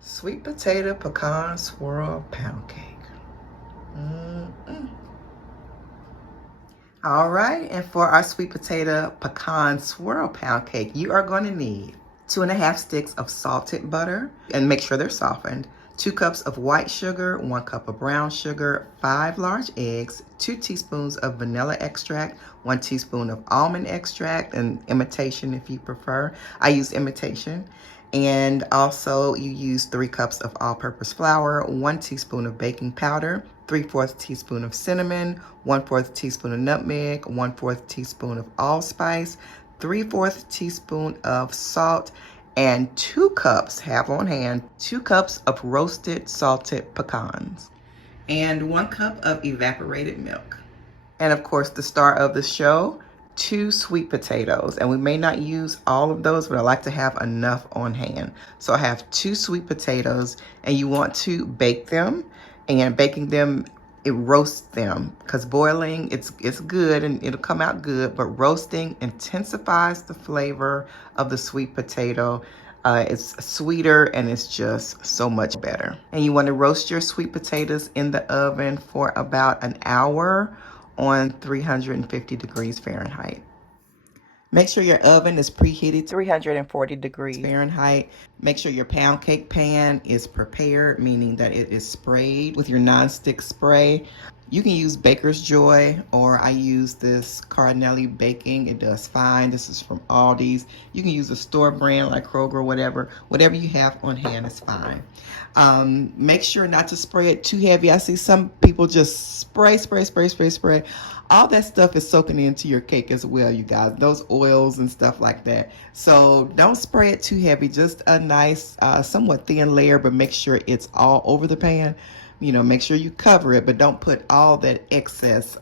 Sweet potato pecan swirl pound cake. All right, and for our sweet potato pecan swirl pound cake, you are going to need 2.5 sticks of salted butter, and make sure they're softened, 2 cups of white sugar, 1 cup of brown sugar, 5 large eggs, 2 teaspoons of vanilla extract, 1 teaspoon of almond extract, and imitation if you prefer. I use imitation. And also you use 3 cups of all-purpose flour, 1 teaspoon of baking powder, 3/4 teaspoon of cinnamon, 1/4 teaspoon of nutmeg, 1/4 teaspoon of allspice, 3/4 teaspoon of salt, and 2 cups, have on hand, 2 cups of roasted salted pecans, and 1 cup of evaporated milk. And of course, the star of the show, 2 sweet potatoes. And we may not use all of those, but I like to have enough on hand. So I have 2 sweet potatoes, and you want to bake them. And baking them, it roasts them, because boiling, it's good and it'll come out good, but roasting intensifies the flavor of the sweet potato. It's sweeter and it's just so much better. And you want to roast your sweet potatoes in the oven for about an hour on 350 degrees Fahrenheit. Make sure your oven is preheated 340 degrees Fahrenheit. Make sure your pound cake pan is prepared, meaning that it is sprayed with your nonstick spray. You can use Baker's Joy, or I use this Cardinelli Baking. It does fine. This is from Aldi's. You can use a store brand like Kroger, whatever. Whatever you have on hand is fine. Make sure not to spray it too heavy. I see some people just spray. All that stuff is soaking into your cake as well, you guys. Those oils and stuff like that. So don't spray it too heavy. Just a nice, somewhat thin layer, but make sure it's all over the pan. You know, make sure you cover it, but don't put all that excess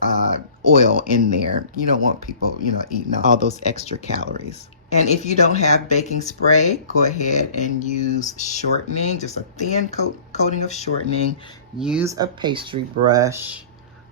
oil in there. You don't want people, you know, eating all those extra calories. And if you don't have baking spray, go ahead and use shortening, just a thin coating of shortening. Use a pastry brush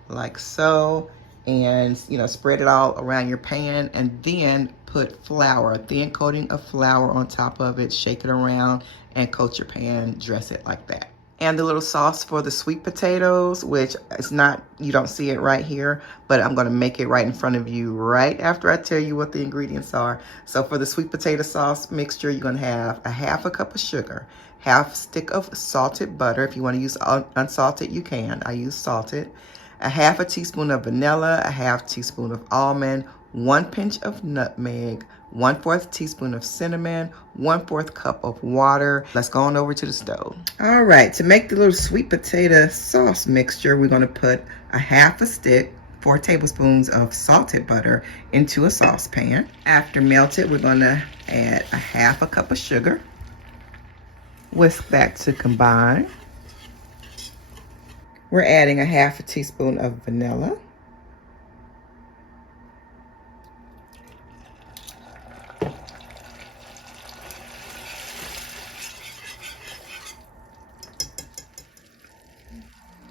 like so, and you know, spread it all around your pan, and then put flour, a thin coating of flour on top of it. Shake it around and coat your pan, dress it like that. And the little sauce for the sweet potatoes, which is not, you don't see it right here, but I'm going to make it right in front of you right after I tell you what the ingredients are. So for the sweet potato sauce mixture, you're going to have a 1/2 cup of sugar, 1/2 stick of salted butter. If you want to use unsalted, you can. I use salted. A 1/2 teaspoon of vanilla, a 1/2 teaspoon of almond, 1 pinch of nutmeg, 1/4 teaspoon of cinnamon, 1/4 cup of water. Let's go on over to the stove. All right, to make the little sweet potato sauce mixture, we're gonna put a 1/2 stick, 4 tablespoons of salted butter into a saucepan. After melted, we're gonna add a 1/2 cup of sugar. Whisk that to combine. We're adding a 1/2 teaspoon of vanilla.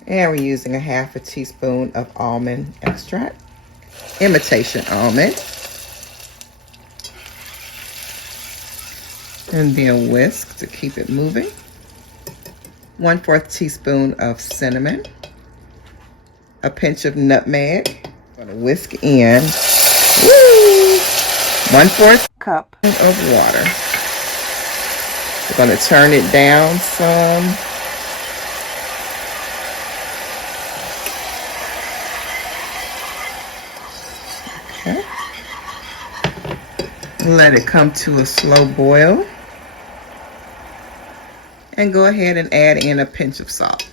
And we're using a 1/2 teaspoon of almond extract, imitation almond. And then whisk to keep it moving. 1/4 teaspoon of cinnamon, a pinch of nutmeg. I'm gonna whisk in 1/4 cup of water. We're gonna turn it down some. Okay. Let it come to a slow boil. And go ahead and add in a pinch of salt.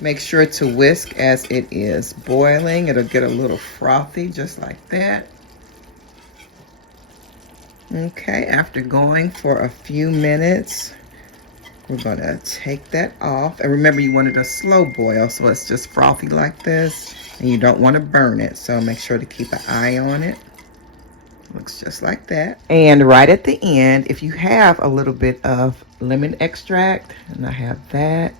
Make sure to whisk as it is boiling. It'll get a little frothy, just like that. Okay, after going for a few minutes, we're gonna take that off. And remember, you wanted a slow boil, so it's just frothy like this. And you don't want to burn it, so make sure to keep an eye on it. Looks just like that. And right at the end, if you have a little bit of lemon extract, and I have that,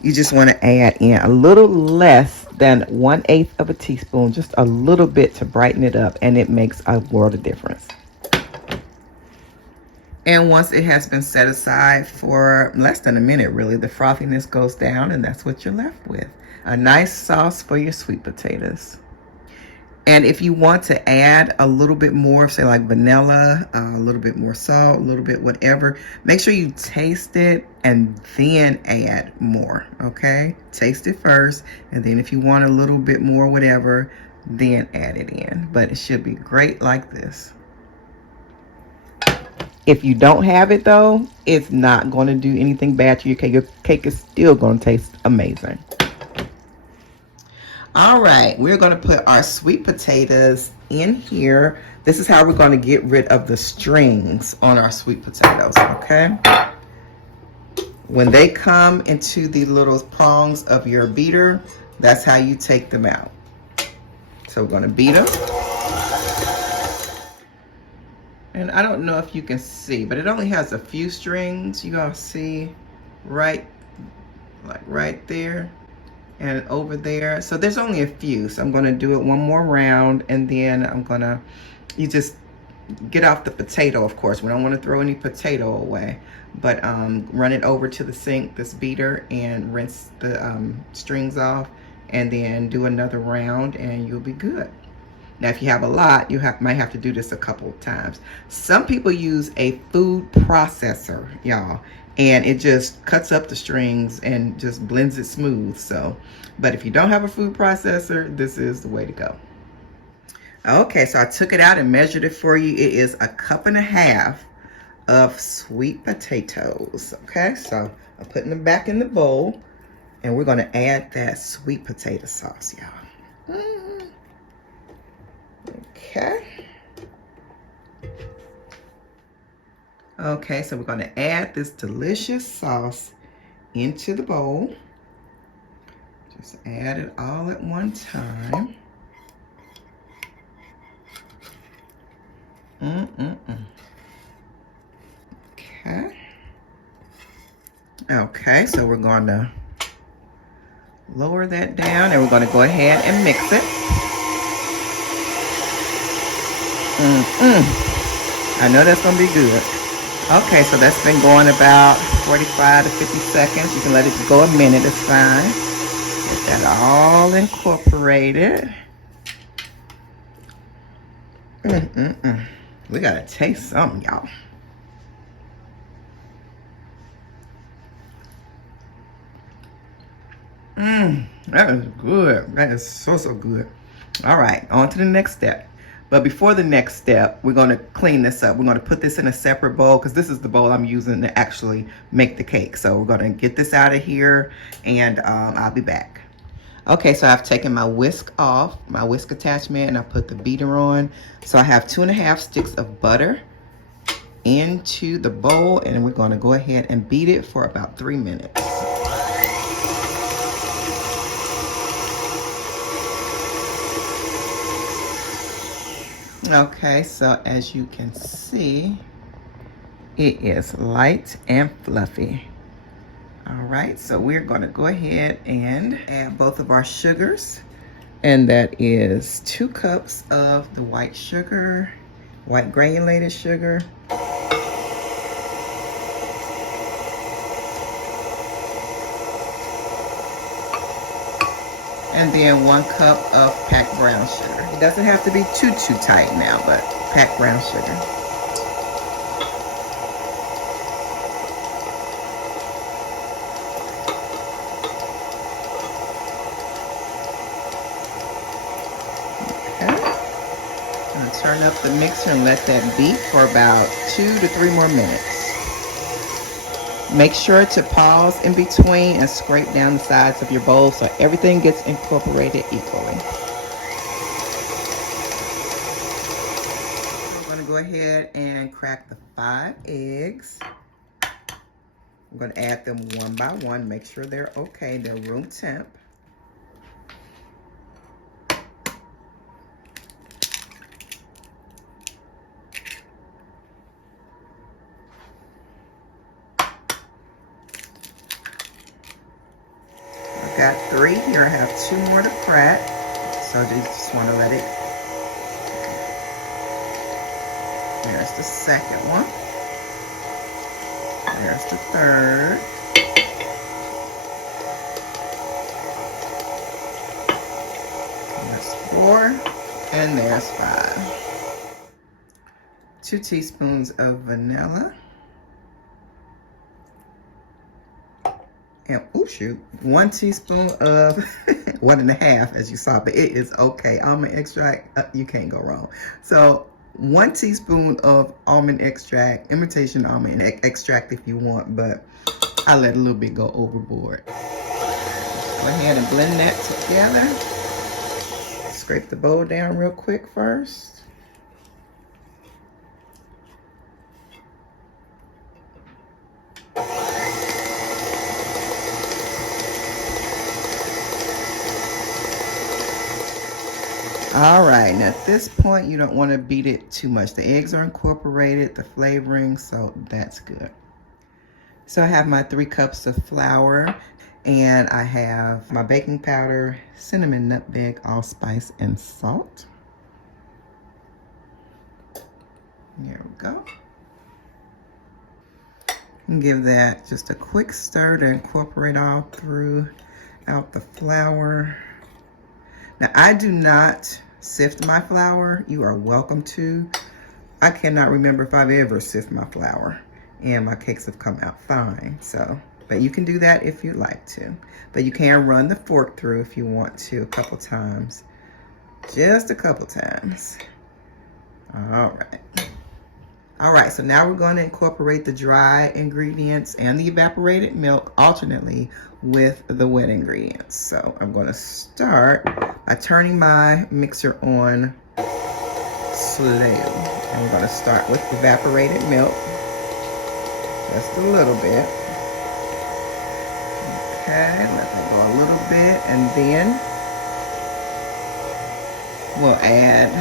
you just want to add in a little less than 1/8 of a teaspoon, just a little bit to brighten it up, and it makes a world of difference. And once it has been set aside for less than a minute, really, the frothiness goes down, and that's what you're left with. A nice sauce for your sweet potatoes. And if you want to add a little bit more, say like vanilla, a little bit more salt, a little bit whatever, make sure you taste it and then add more, okay? Taste it first, and then if you want a little bit more whatever, then add it in. But it should be great like this. If you don't have it though, it's not going to do anything bad to your cake. Your cake is still going to taste amazing. All right, we're going to put our sweet potatoes in here. This is how we're going to get rid of the strings on our sweet potatoes, okay? When they come into the little prongs of your beater, that's how you take them out. So we're going to beat them. And I don't know if you can see, but it only has a few strings. You're going to see right there. And over there, so there's only a few, so I'm going to do it one more round, and then I'm going to, you just get off the potato, of course. We don't want to throw any potato away, but run it over to the sink, this beater, and rinse the strings off, and then do another round, and you'll be good. Now, if you have a lot, you might have to do this a couple of times. Some people use a food processor, y'all, and it just cuts up the strings and just blends it smooth. So, but if you don't have a food processor, this is the way to go. Okay, so I took it out and measured it for you. It is 1.5 cups of sweet potatoes. Okay, so I'm putting them back in the bowl, and we're going to add that sweet potato sauce, y'all. Okay. Okay, so we're going to add this delicious sauce into the bowl. Just add it all at one time. Okay. Okay, so we're going to lower that down, and we're going to go ahead and mix it. I know that's going to be good. Okay, so that's been going about 45 to 50 seconds. You can let it go a minute, it's fine. Get that all incorporated. We gotta taste something, y'all. That is good. That is so good. All right, on to the next step. But before the next step, we're going to clean this up. We're going to put this in a separate bowl, because this is the bowl I'm using to actually make the cake. So we're going to get this out of here, and I'll be back. Okay, so I've taken my whisk off, my whisk attachment, and I put the beater on. So I have 2.5 sticks of butter into the bowl, and we're going to go ahead and beat it for about 3 minutes. Okay, so as you can see, it is light and fluffy. All right, so we're going to go ahead and add both of our sugars. And that is 2 cups of the white sugar, white granulated sugar. And then 1 cup of packed brown sugar. It doesn't have to be too tight now, but packed brown sugar. Okay. I'm gonna turn up the mixer and let that beat for about 2 to 3 more minutes. Make sure to pause in between and scrape down the sides of your bowl so everything gets incorporated equally. I'm going to go ahead and crack the 5 eggs. I'm going to add them one by one, make sure they're okay, they're room temp. Got 3 here. I have 2 more to crack, so I just want to let it. There's the second one. There's the third. There's 4. And there's 5. 2 teaspoons of vanilla. And, oh shoot, 1 teaspoon of, 1.5 as you saw, but it is okay. Almond extract, you can't go wrong. So 1 teaspoon of almond extract, imitation almond extract if you want, but I let a little bit go overboard. Go ahead and blend that together. Scrape the bowl down real quick first. All right, now at this point, you don't want to beat it too much. The eggs are incorporated, the flavoring, so that's good. So I have my 3 cups of flour, and I have my baking powder, cinnamon, nutmeg, allspice, and salt. There we go. And give that just a quick stir to incorporate all throughout the flour. Now, I do not sift my flour. You are welcome to. I cannot remember if I've ever sifted my flour, and my cakes have come out fine. So, but you can do that if you'd like to. But you can run the fork through if you want to a couple times. Just a couple times. All right. All right, so now we're going to incorporate the dry ingredients and the evaporated milk alternately with the wet ingredients. So I'm going to start by turning my mixer on slow. And we're going to start with evaporated milk, just a little bit. Okay, let that go a little bit, and then we'll add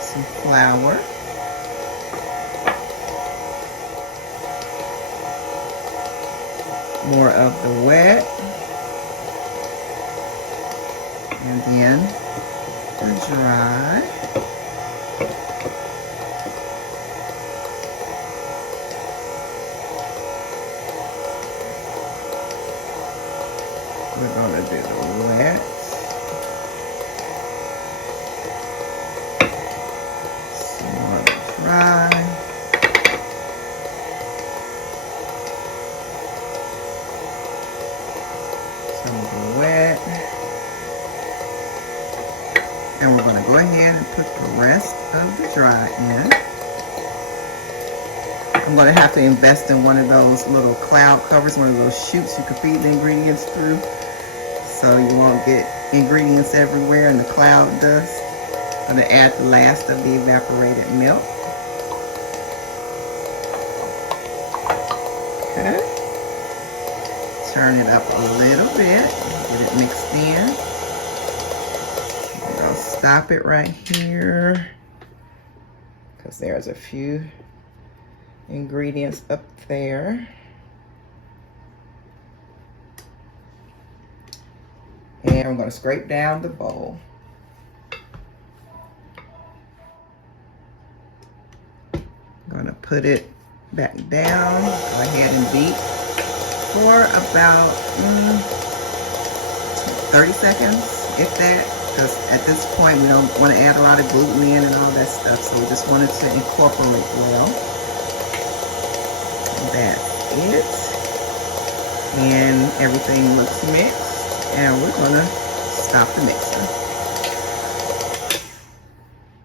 some flour. More of the wet. And then the dry. We're going to do the wet. Dry. Some of the wet. And we're going to go ahead and put the rest of the dry in. I'm going to have to invest in one of those little cloud covers, one of those chutes you can feed the ingredients through, so you won't get ingredients everywhere and the cloud dust. I'm going to add the last of the evaporated milk. Okay. Turn it up a little bit, get it mixed in. I'm going to stop it right here because there's a few ingredients up there. And I'm going to scrape down the bowl. I'm going to put it back down. Go ahead and beat for about 30 seconds, if that, because at this point we don't want to add a lot of gluten in and all that stuff, so we just want it to incorporate well. That's it. And everything looks mixed, and we're going to stop the mixer.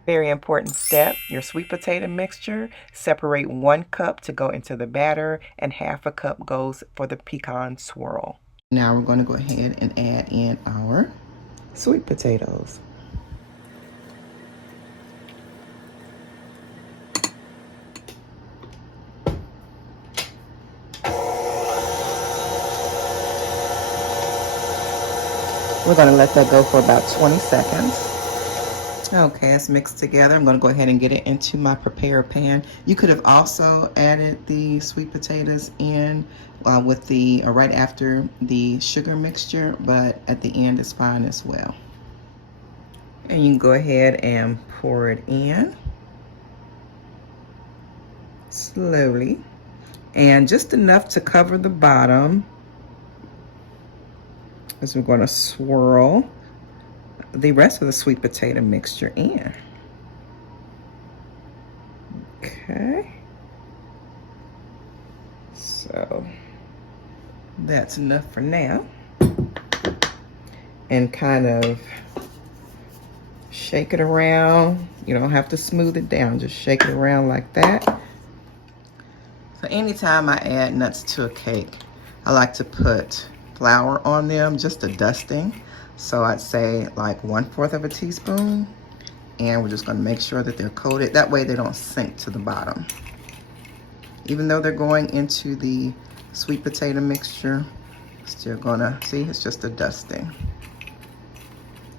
Very important step, your sweet potato mixture. Separate 1 cup to go into the batter, and half a cup goes for the pecan swirl. Now we're going to go ahead and add in our sweet potatoes. We're going to let that go for about 20 seconds. Okay, it's mixed together. I'm going to go ahead and get it into my prepared pan. You could have also added the sweet potatoes in with the right after the sugar mixture, but at the end is fine as well. And you can go ahead and pour it in. slowly, and just enough to cover the bottom as we're going to swirl the rest of the sweet potato mixture in. Okay, so that's enough for now. And kind of shake it around. You don't have to smooth it down, just shake it around like that. So anytime I add nuts to a cake, I like to put flour on them, just a dusting. So I'd say like 1/4 of a teaspoon. And we're just gonna make sure that they're coated. That way they don't sink to the bottom. Even though they're going into the sweet potato mixture, still gonna, see, it's just a dusting.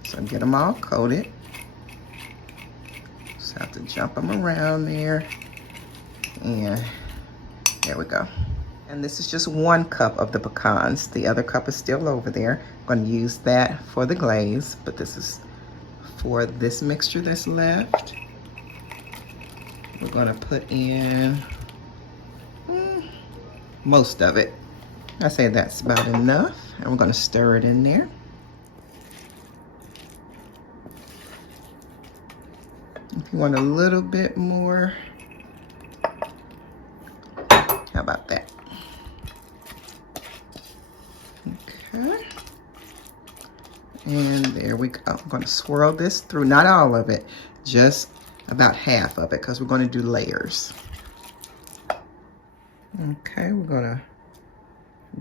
So get them all coated. Just have to jump them around there. And there we go. And this is just 1 cup of the pecans. The other cup is still over there. I'm gonna use that for the glaze, but this is for this mixture that's left. We're gonna put in most of it. I say that's about enough. And we're gonna stir it in there. If you want a little bit more, how about that? Okay. And there we go. I'm gonna swirl this through, not all of it, just about half of it, because we're gonna do layers. Okay, we're gonna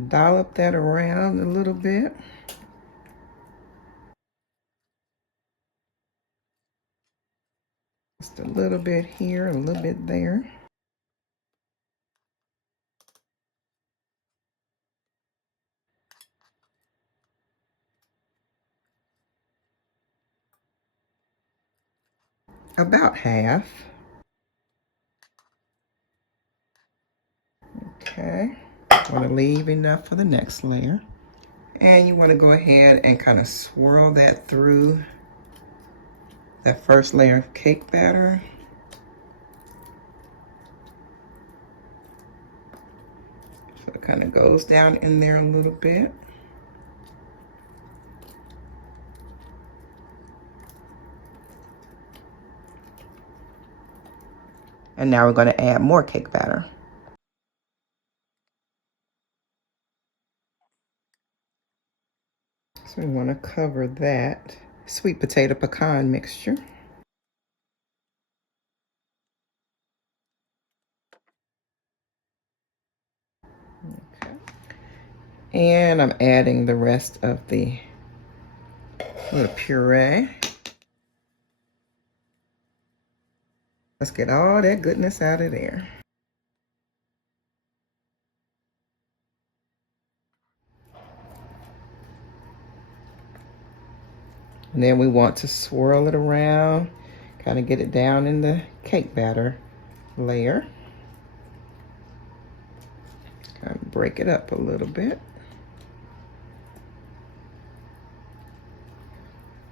dollop that around a little bit. Just a little bit here, a little bit there. About half. Okay, want to leave enough for the next layer. And you want to go ahead and kind of swirl that through that first layer of cake batter. So it kind of goes down in there a little bit. And now we're going to add more cake batter. So we want to cover that sweet potato pecan mixture. Okay. And I'm adding the rest of the little puree. Let's get all that goodness out of there. And then we want to swirl it around, kind of get it down in the cake batter layer. Kind of break it up a little bit.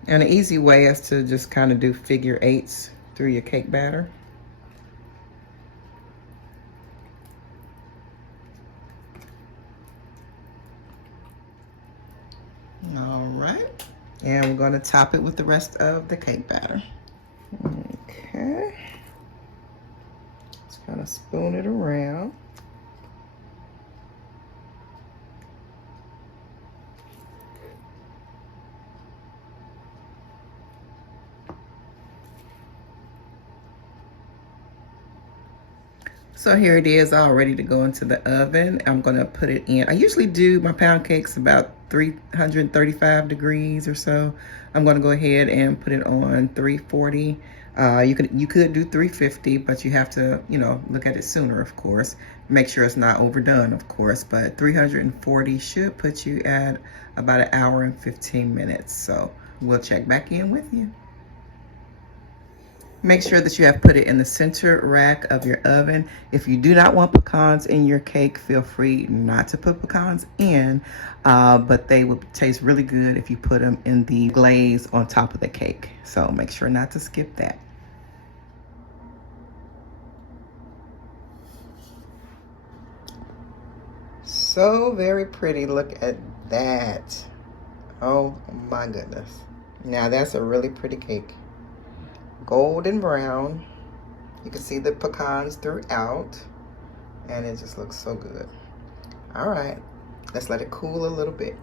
And an easy way is to just kind of do figure 8s through your cake batter. All right. And we're going to top it with the rest of the cake batter. Okay. Just kind of spoon it around. So here it is, all ready to go into the oven. I'm gonna put it in. I usually do my pound cakes about 335 degrees or so. I'm gonna go ahead and put it on 340. You could do 350, but you have to, look at it sooner, of course. Make sure it's not overdone, of course, but 340 should put you at about 1 hour and 15 minutes. So we'll check back in with you. Make sure that you have put it in the center rack of your oven. If you do not want pecans in your cake, feel free not to put pecans in, but they will taste really good if you put them in the glaze on top of the cake. So make sure not to skip that. so very pretty. Look at that. Oh my goodness. Now that's a really pretty cake. Golden brown. You can see the pecans throughout, and it just looks so good. All right, let's let it cool a little bit.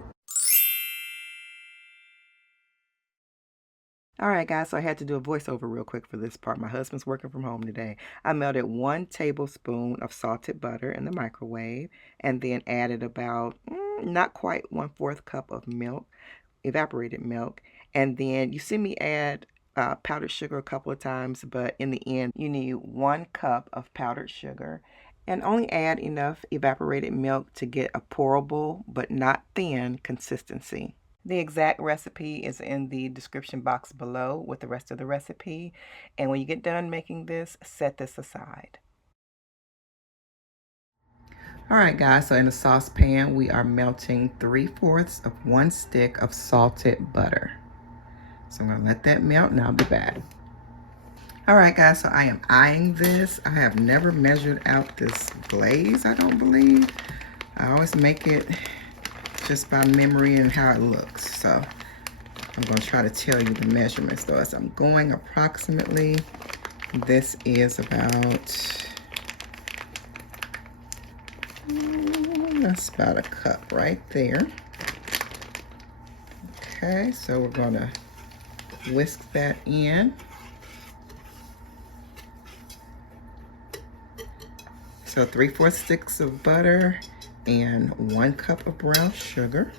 All right, guys, so I had to do a voiceover real quick for this part. My husband's working from home today. I melted 1 tablespoon of salted butter in the microwave and then added about, not quite 1/4 cup of milk, evaporated milk. And then you see me add powdered sugar a couple of times, but in the end, you need 1 cup of powdered sugar and only add enough evaporated milk to get a pourable but not thin consistency. The exact recipe is in the description box below with the rest of the recipe. And when you get done making this, set this aside. All right, guys, so in a saucepan, we are melting 3/4 of 1 stick of salted butter. So I'm gonna let that melt and I'll be back. All right, guys, so I am eyeing this. I have never measured out this glaze, I don't believe. I always make it just by memory and how it looks. So I'm going to try to tell you the measurements though as I'm going. Approximately, this is about, that's about a cup right there. Okay, so we're going to whisk that in. So 3/4 sticks of butter and 1 cup of brown sugar.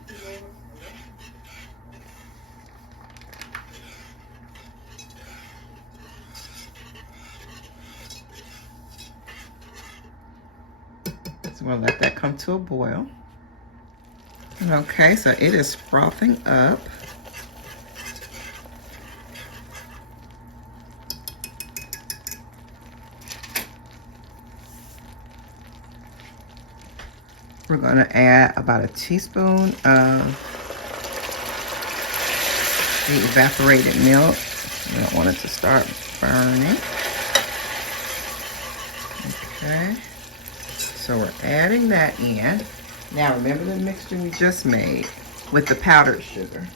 So we'll let that come to a boil. Okay, so it is frothing up. We're going to add about 1 teaspoon of the evaporated milk. We don't want it to start burning. Okay, so we're adding that in. Now remember the mixture we just made with the powdered sugar.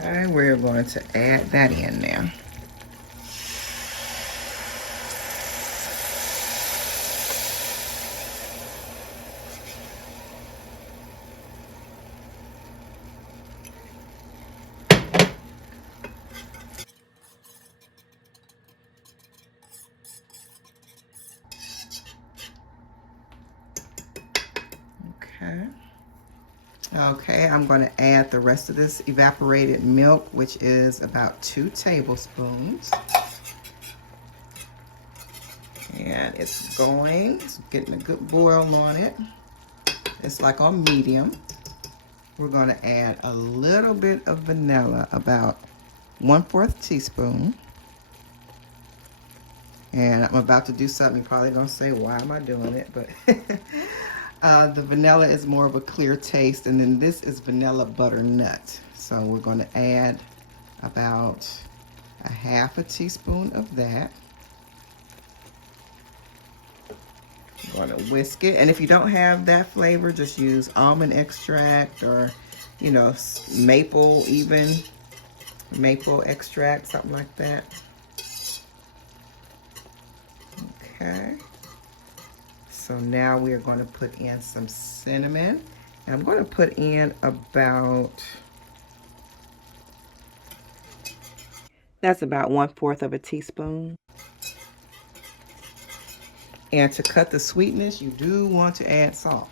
Okay, we're going to add that in now. Okay, I'm going to add the rest of this evaporated milk, which is about 2 tablespoons. And it's getting a good boil on it. It's like on medium. We're going to add a little bit of vanilla, about 1/4 teaspoon. And I'm about to do something you're probably going to say, why am I doing it? But the vanilla is more of a clear taste, and then this is vanilla butternut. So we're going to add about 1/2 teaspoon of that. We're going to whisk it, and if you don't have that flavor, just use almond extract or, you know, maple extract, something like that. Okay. So now we are going to put in some cinnamon. And I'm going to put in about, that's about 1/4 teaspoon. And to cut the sweetness, you do want to add salt.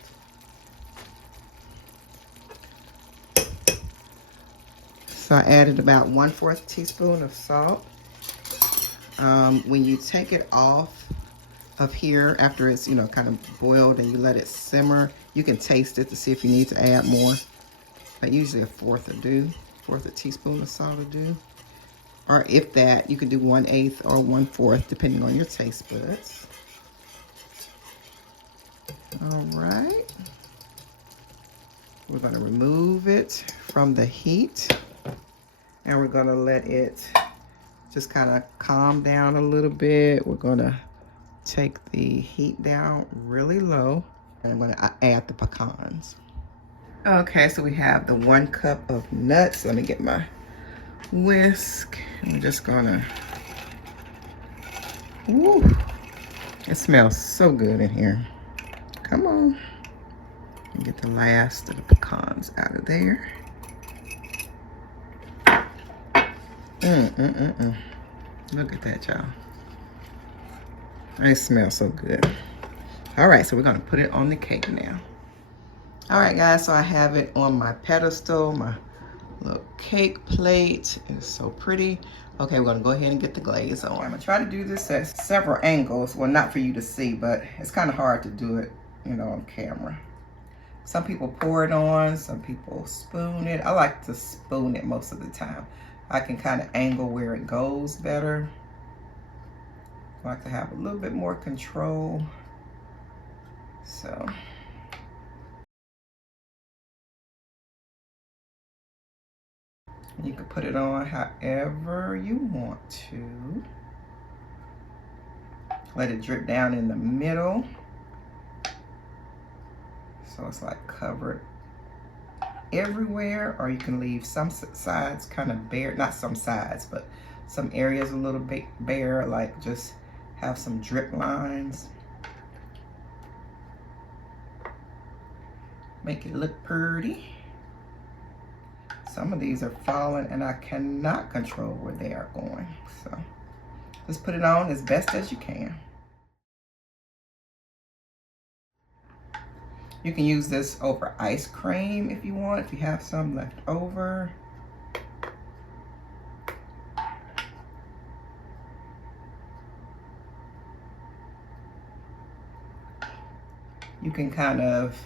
So I added about 1/4 teaspoon of salt. When you take it off of here after it's, you know, kind of boiled and you let it simmer, you can taste it to see if you need to add more. But usually 1/4 teaspoon of salt will do. Or if that, you could do 1/8 or 1/4 depending on your taste buds. All right. We're going to remove it from the heat, and we're going to let it just kind of calm down a little bit. We're going to take the heat down really low. I'm gonna add the pecans. Okay, so we have the 1 cup of nuts. Let me get my whisk. I'm just gonna, woo, it smells so good in here. Come on. Get the last of the pecans out of there. Look at that, y'all. It smells so good. All right, so we're gonna put it on the cake now. All right, guys, so I have it on my pedestal, my little cake plate. It's so pretty. Okay, we're gonna go ahead and get the glaze on. I'm gonna try to do this at several angles. Well, not for you to see, but it's kind of hard to do it, you know, on camera. Some people pour it on, some people spoon it. I like to spoon it most of the time. I can kind of angle where it goes better. I like to have a little bit more control. So. You can put it on however you want to. Let it drip down in the middle. So it's like covered everywhere, or you can leave some sides kind of bare, not some sides, but some areas a little bit bare, like just have some drip lines. Make it look pretty. Some of these are falling and I cannot control where they are going. So just put it on as best as you can. You can use this over ice cream if you want, if you have some left over. You can kind of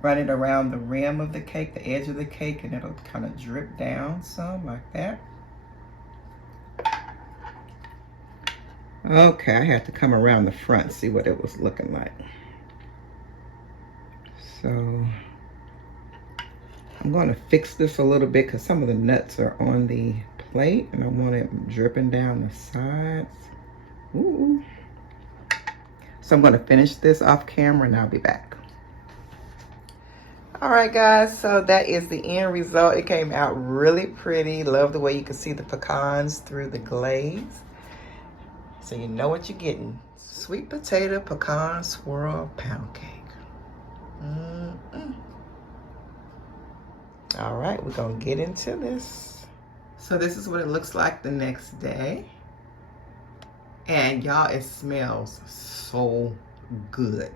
run it around the rim of the cake, the edge of the cake, and it'll kind of drip down some like that. Okay, I had to come around the front, see what it was looking like. So I'm going to fix this a little bit because some of the nuts are on the plate and I want it dripping down the sides. Ooh. So I'm going to finish this off camera and I'll be back. All right, guys, so that is the end result. It came out really pretty. Love the way you can see the pecans through the glaze. So you know what you're getting. Sweet potato pecan swirl pound cake. All right, we're gonna get into this. So this is what it looks like the next day. And y'all, it smells so good.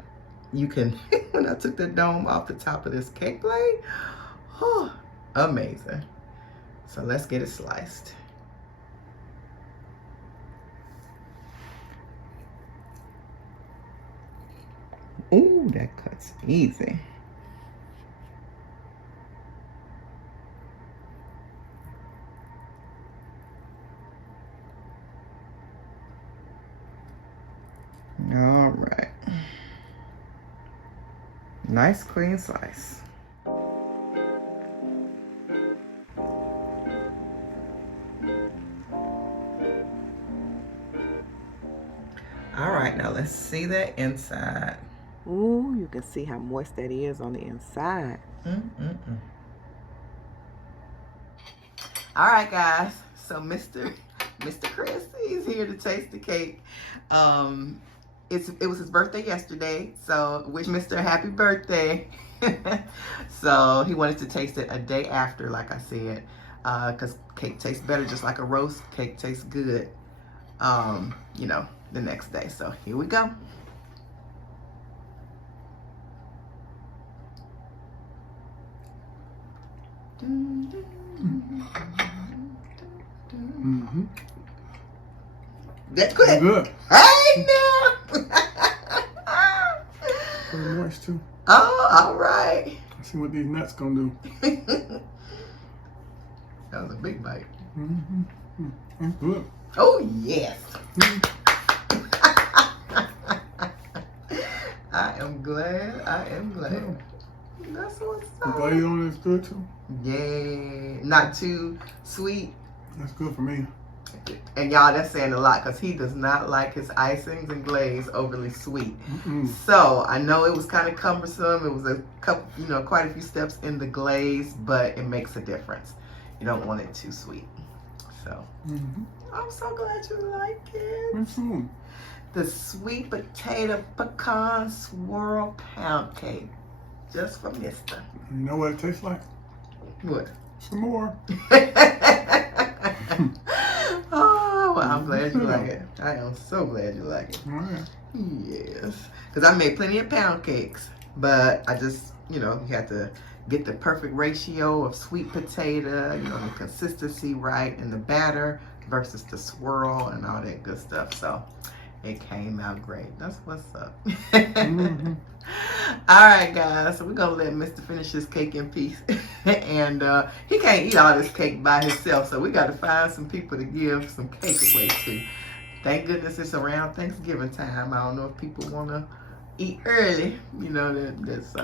You can, when I took the dome off the top of this cake plate, oh, amazing. So let's get it sliced. Ooh, that cuts easy. All right. Nice clean slice. All right, now let's see the inside. Ooh, you can see how moist that is on the inside. All right, guys. So Mr. Chris is here to taste the cake. It was his birthday yesterday, so wish Mr. a happy birthday. So he wanted to taste it a day after, like I said, because cake tastes better, just like a roast cake tastes good, you know, the next day. So here we go. That's good. That's good. Hey now. Pretty moist too. Oh, all right. Let's see what these nuts gonna do. That was a big bite. That's good. Oh yes. I am glad. That's what's The up. glaze on it is good too. Yeah, not too sweet. That's good for me. And y'all, that's saying a lot because he does not like his icings and glaze overly sweet. So I know it was kind of cumbersome. It was a couple, quite a few steps in the glaze, but it makes a difference. You don't want it too sweet. So I'm so glad you like it. What's food? The sweet potato pecan swirl pound cake, just for Mister. You know what it tastes like? What? Some more. Oh, well, I'm glad you like it. I am so glad you like it. Right. Yes, because I made plenty of pound cakes, but I just, you had to get the perfect ratio of sweet potato, the consistency right, and the batter versus the swirl and all that good stuff. So it came out great. That's what's up. All right, guys. So we're gonna let Mr. finish his cake in peace, and he can't eat all this cake by himself. So we got to find some people to give some cake away to. Thank goodness it's around Thanksgiving time. I don't know if people want to eat early, that's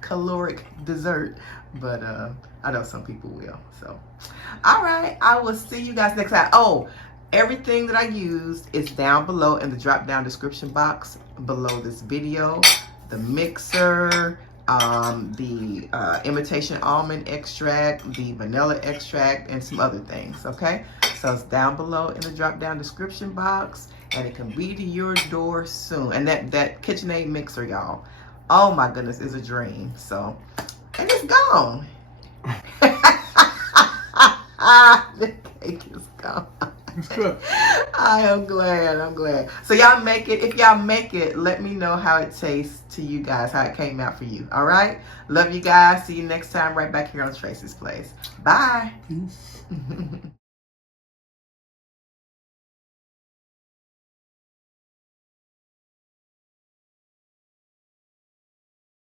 caloric dessert, but I know some people will. So, all right, I will see you guys next time. Oh, everything that I used is down below in the drop down description box below this video. The mixer, the imitation almond extract, the vanilla extract, and some other things, okay? So it's down below in the drop down description box, and it can be to your door soon. And that KitchenAid mixer, y'all, oh my goodness, is a dream. So, and it's gone. The cake is gone. It's good. I am glad. I'm glad. So y'all make it. If y'all make it, let me know how it tastes to you guys, how it came out for you. All right? Love you guys. See you next time right back here on Tracie's Place. Bye. Peace.